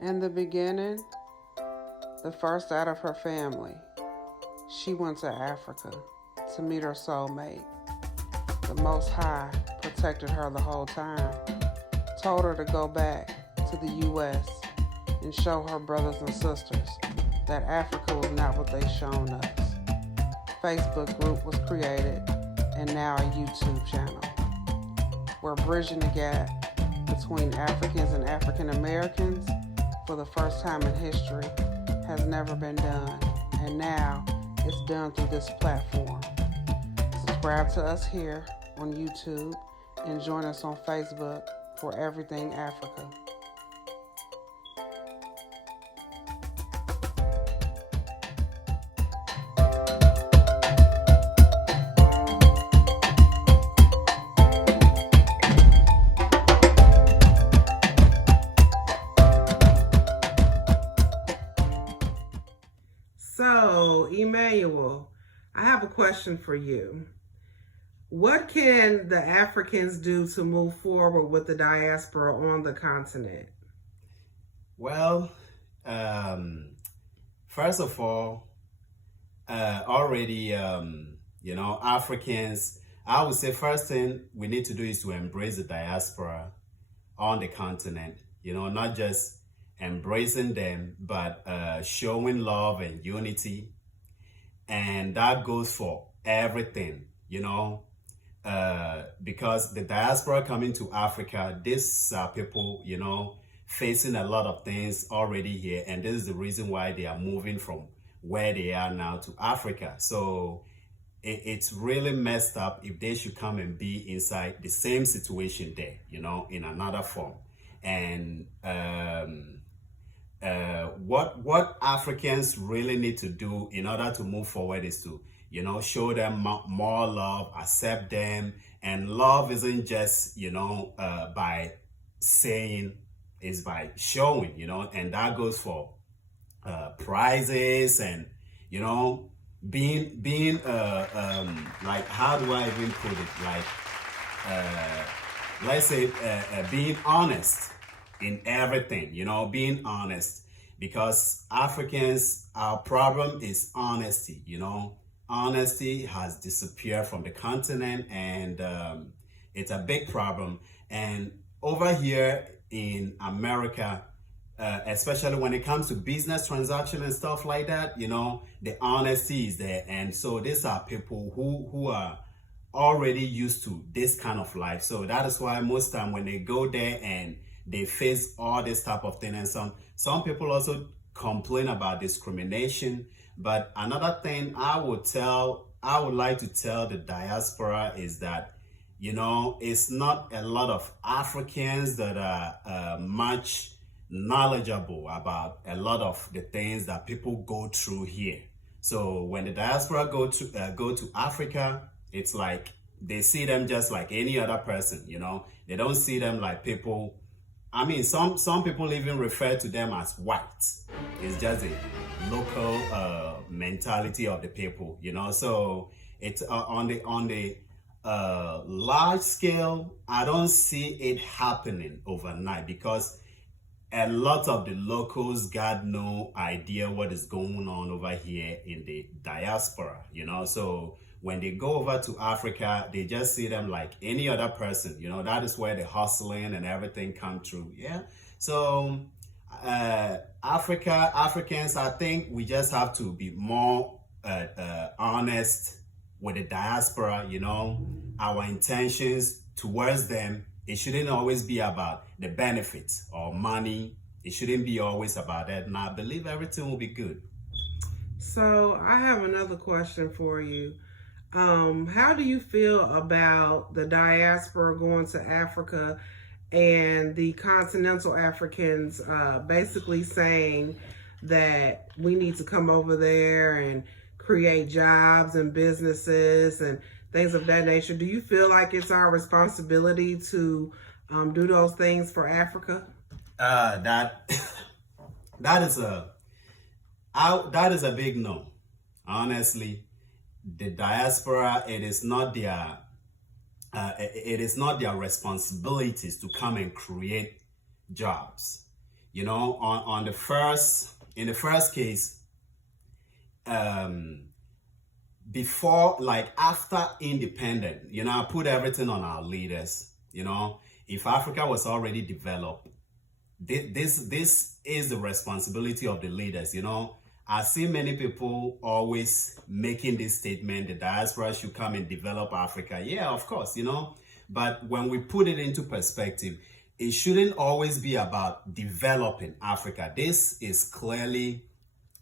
In the beginning, the first out of her family, she went to Africa to meet her soulmate. The Most High protected her the whole time, told her to go back to the U.S. and show her brothers and sisters that Africa was not what they shown us. Facebook group was created and now a YouTube channel. We're bridging the gap between Africans and African Americans for the first time in history has never been done, and now it's done through this platform. Subscribe to us here on YouTube and join us on Facebook for everything Africa. So, Emmanuel, I have a question for you. What can the Africans do to move forward with the diaspora on the continent? Well, first of all, already, Africans, I would say first thing we need to do is to embrace the diaspora on the continent, not just embracing them, but showing love and unity. And that goes for everything, because the diaspora coming to Africa, these are people, facing a lot of things already here. And this is the reason why they are moving from where they are now to Africa. So it's really messed up if they should come and be inside the same situation there, in another form. And what Africans really need to do in order to move forward is to, show them more love, accept them. And love isn't just, by saying, it's by showing, and that goes for prizes and, being like, how do I even put it? Like, let's say being honest in everything, being honest, because Africans, our problem is honesty. Honesty has disappeared from the continent, and it's a big problem. And over here in America, especially when it comes to business transaction and stuff like that, the honesty is there. And so these are people who are already used to this kind of life. So that is why most time when they go there and they face all this type of thing, and some people also complain about discrimination. But another thing I would like to tell the diaspora is that, it's not a lot of Africans that are much knowledgeable about a lot of the things that people go through here. So when the diaspora go to Africa, it's like they see them just like any other person. They don't see them like people. I mean, some people even refer to them as white. It's just a local mentality of the people, So it's on the large scale. I don't see it happening overnight because a lot of the locals got no idea what is going on over here in the diaspora, So when they go over to Africa, they just see them like any other person, That is where the hustling and everything come through, yeah. So Africans, I think we just have to be more honest with the diaspora, Our intentions towards them, it shouldn't always be about the benefits or money. It shouldn't be always about that. And I believe everything will be good. So I have another question for you. How do you feel about the diaspora going to Africa and the continental Africans basically saying that we need to come over there and create jobs and businesses and things of that nature? Do you feel like it's our responsibility to do those things for Africa? That is a big no. Honestly, the diaspora, it is not their responsibilities to come and create jobs. You know, on the first, in the first case, um, before, like after independent, you know, I put everything on our leaders. You know, if Africa was already developed, this is the responsibility of the leaders. You know, I see many people always making this statement: the diaspora should come and develop Africa. Yeah, of course, you know, but when we put it into perspective, it shouldn't always be about developing Africa. This is clearly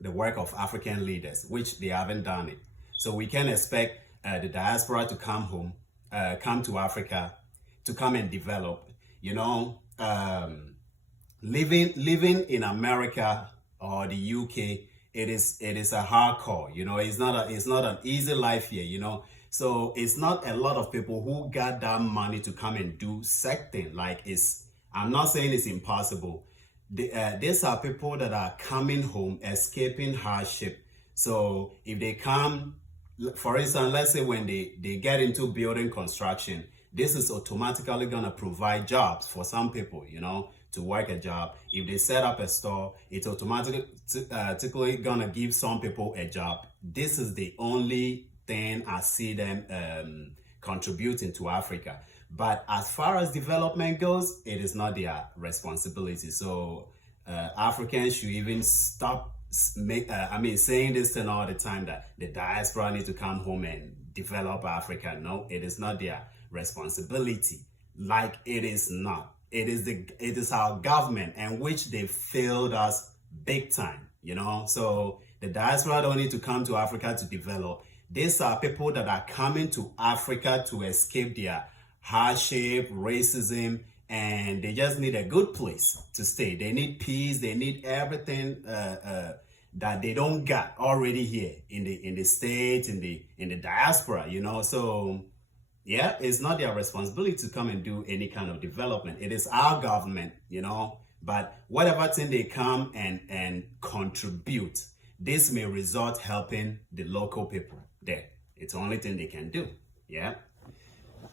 the work of African leaders, which they haven't done it. So we can expect the diaspora to come home, come to Africa, to come and develop. You know, living in America or the UK, it is a hardcore. You know, it's not an easy life here. You know, so it's not a lot of people who got that money to come and do something. Like I'm not saying it's impossible. These are people that are coming home, escaping hardship. So if they come, for instance, let's say when they get into building construction, this is automatically going to provide jobs for some people, you know, to work a job. If they set up a store, it's automatically going to give some people a job. This is the only thing I see them contributing to Africa. But as far as development goes, it is not their responsibility. So Africans should even stop saying this thing all the time, that the diaspora need to come home and develop Africa. No, it is not their responsibility. Like it is not. It is our government, and which they failed us big time. You know, so the diaspora don't need to come to Africa to develop. These are people that are coming to Africa to escape their hardship, racism, and they just need a good place to stay. They need peace. They need everything that they don't get already here in the States, in the diaspora. You know, so yeah, it's not their responsibility to come and do any kind of development. It is our government, you know. But whatever thing they come and contribute, this may result helping the local people there. It's the only thing they can do. Yeah.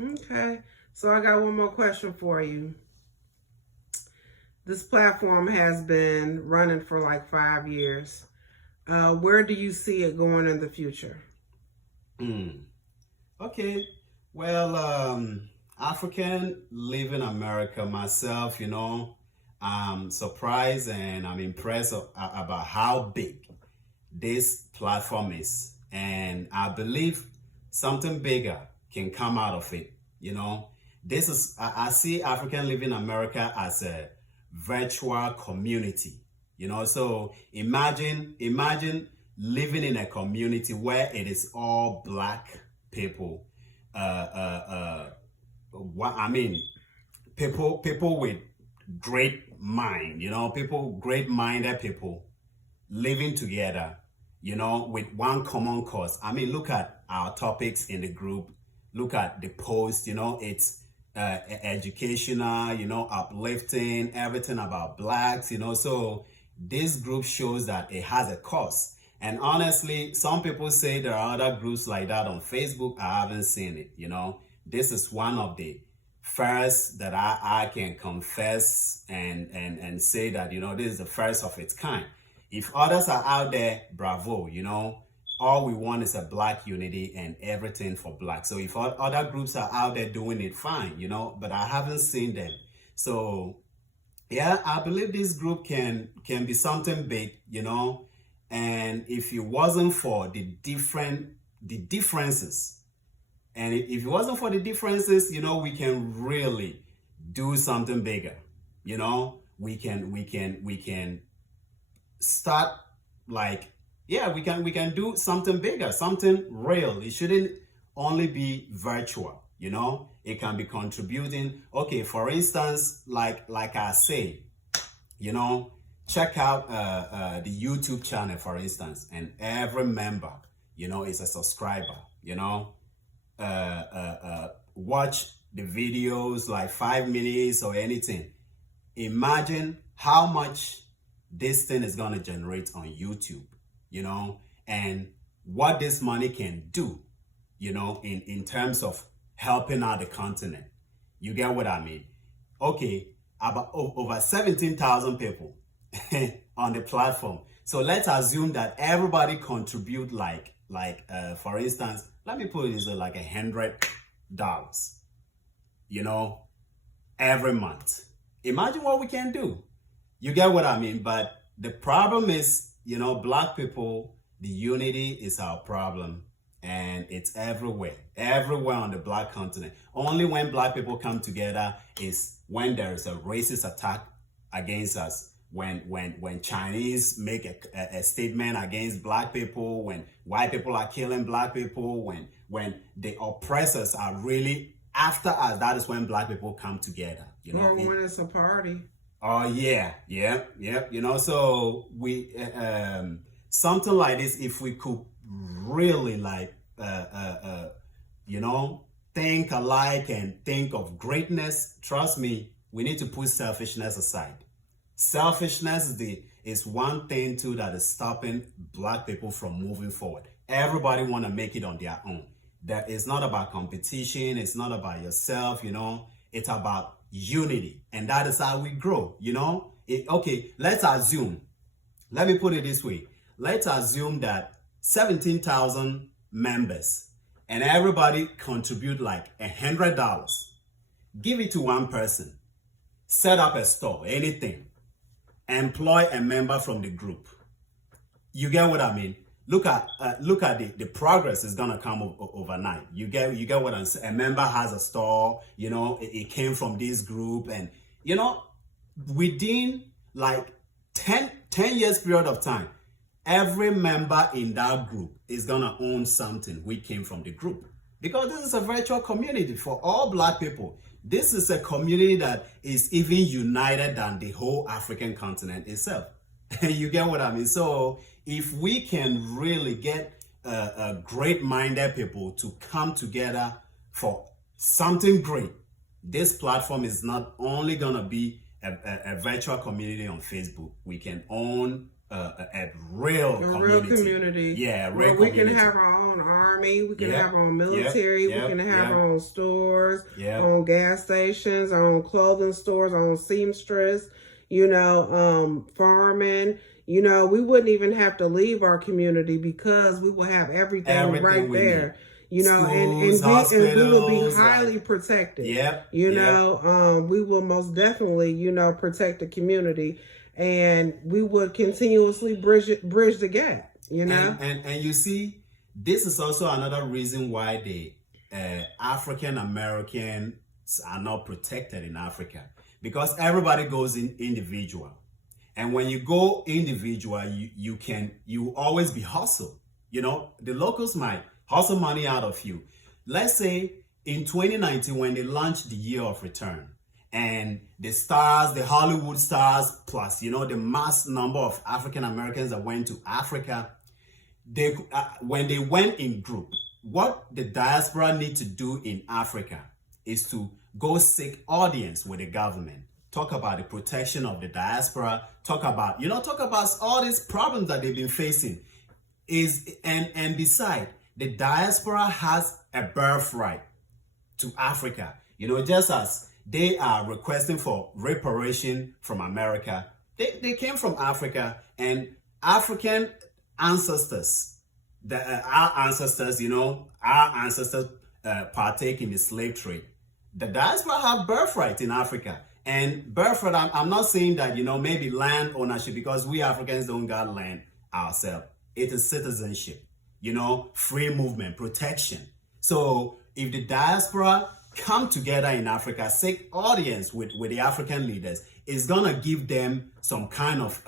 Okay, so I got one more question for you. This platform has been running for like 5 years. Where do you see it going in the future? Okay, well, African live in America myself, you know, I'm surprised and I'm impressed about how big this platform is. And I believe something bigger can come out of it. You know, I see African Living America as a virtual community. You know, so imagine living in a community where it is all Black people. People with great mind. You know, great-minded people living together. You know, with one common cause. I mean, look at our topics in the group. Look at the post, you know, it's educational, you know, uplifting, everything about Blacks, you know. So this group shows that it has a cause. And honestly, some people say there are other groups like that on Facebook. I haven't seen it, you know. This is one of the first that I can confess and say that, you know, this is the first of its kind. If others are out there, bravo, you know. All we want is a Black unity and everything for Black. So if other groups are out there doing it, fine, you know, but I haven't seen them. So yeah, I believe this group can be something big, you know. And if it wasn't for the differences, and if it wasn't for the differences, you know, we can really do something bigger. You know, we can start like, yeah, we can do something bigger, something real. It shouldn't only be virtual, you know. It can be contributing. Okay, for instance, like I say, you know, check out the YouTube channel, for instance, and every member, you know, is a subscriber. You know, watch the videos like 5 minutes or anything. Imagine how much this thing is gonna generate on YouTube. You know, and what this money can do, you know, in terms of helping out the continent. You get what I mean? Okay, about over 17,000 people on the platform. So let's assume that everybody contribute for instance, let me put it this way, like $100, every month. Imagine what we can do. You get what I mean? But the problem is, Black people, the unity is our problem. And it's everywhere on the Black continent. Only when Black people come together is when there is a racist attack against us. When Chinese make a statement against Black people, when white people are killing Black people, when the oppressors are really after us, that is when Black people come together. Or when it's a party. Oh yeah. So we something like this, if we could really think alike and think of greatness, trust me, we need to put selfishness aside. Selfishness is one thing too that is stopping Black people from moving forward. Everybody want to make it on their own. That it's not about competition, it's not about yourself, it's about unity, and that is how we grow. Okay, let's assume, let me put it this way, let's assume that 17,000 members and everybody contribute like $100. Give it to one person, set up a store, anything, employ a member from the group. You get what I mean? Look at the progress is gonna come overnight. You get what I'm saying? A member has a store, it came from this group, and within like 10 years period of time, every member in that group is gonna own something which came from the group. Because this is a virtual community for all Black people. This is a community that is even united than the whole African continent itself. You get what I mean? So if we can really get great-minded people to come together for something great, this platform is not only gonna be a virtual community on Facebook. We can own a real community. Yeah, real community. We can have our own army. We can have our own military. We can have our own stores, our own gas stations, our own clothing stores, our own seamstress. Farming. We wouldn't even have to leave our community because we will have everything right there. Schools, and we will be highly protected. We will most definitely, protect the community, and we would continuously bridge the gap. And you see, this is also another reason why the African Americans are not protected in Africa, because everybody goes in individual. And when you go individual, you always be hustled. The locals might hustle money out of you. Let's say in 2019, when they launched the Year of Return, and the stars, the Hollywood stars, plus, the mass number of African Americans that went to Africa, when they went in group, what the diaspora need to do in Africa is to go seek audience with the government. Talk about the protection of the diaspora. Talk about all these problems that they've been facing. And beside, the diaspora has a birthright to Africa. Just as they are requesting for reparation from America, they came from Africa, and African ancestors, our ancestors partake in the slave trade. The diaspora have birthright in Africa. And birthright, I'm not saying that, maybe land ownership, because we Africans don't got land ourselves. It is citizenship, free movement, protection. So if the diaspora come together in Africa, seek audience with the African leaders, it's going to give them some kind of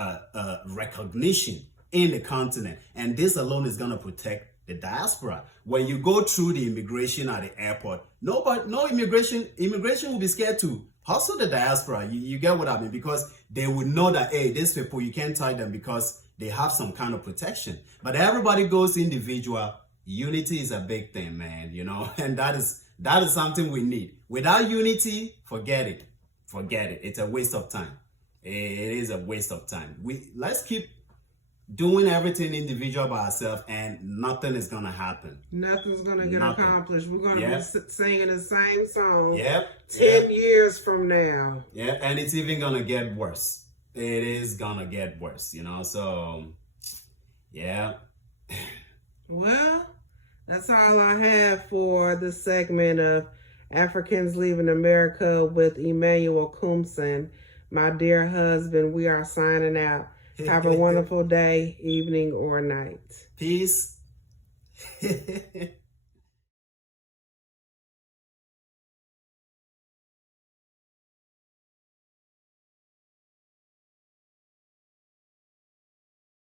recognition in the continent. And this alone is going to protect the diaspora. When you go through the immigration at the airport, no immigration will be scared to hustle the diaspora. You get what I mean? Because they would know that, hey, these people, you can't tie them because they have some kind of protection. But everybody goes individual. Unity is a big thing, man, and that is something we need. Without unity, forget it. It's a waste of time. It is a waste of time. Let's keep doing everything individual by ourselves, and nothing is gonna happen. Nothing's gonna get Nothing. accomplished. We're gonna Yep. be singing the same song Yep. 10 years from now. Yeah, and it's even gonna get worse. It is gonna get worse, you know. So, yeah. Well, that's all I have for this segment of Africans Leaving America with Emmanuel Coomson, my dear husband. We are signing out. Have a wonderful day, evening, or night. Peace.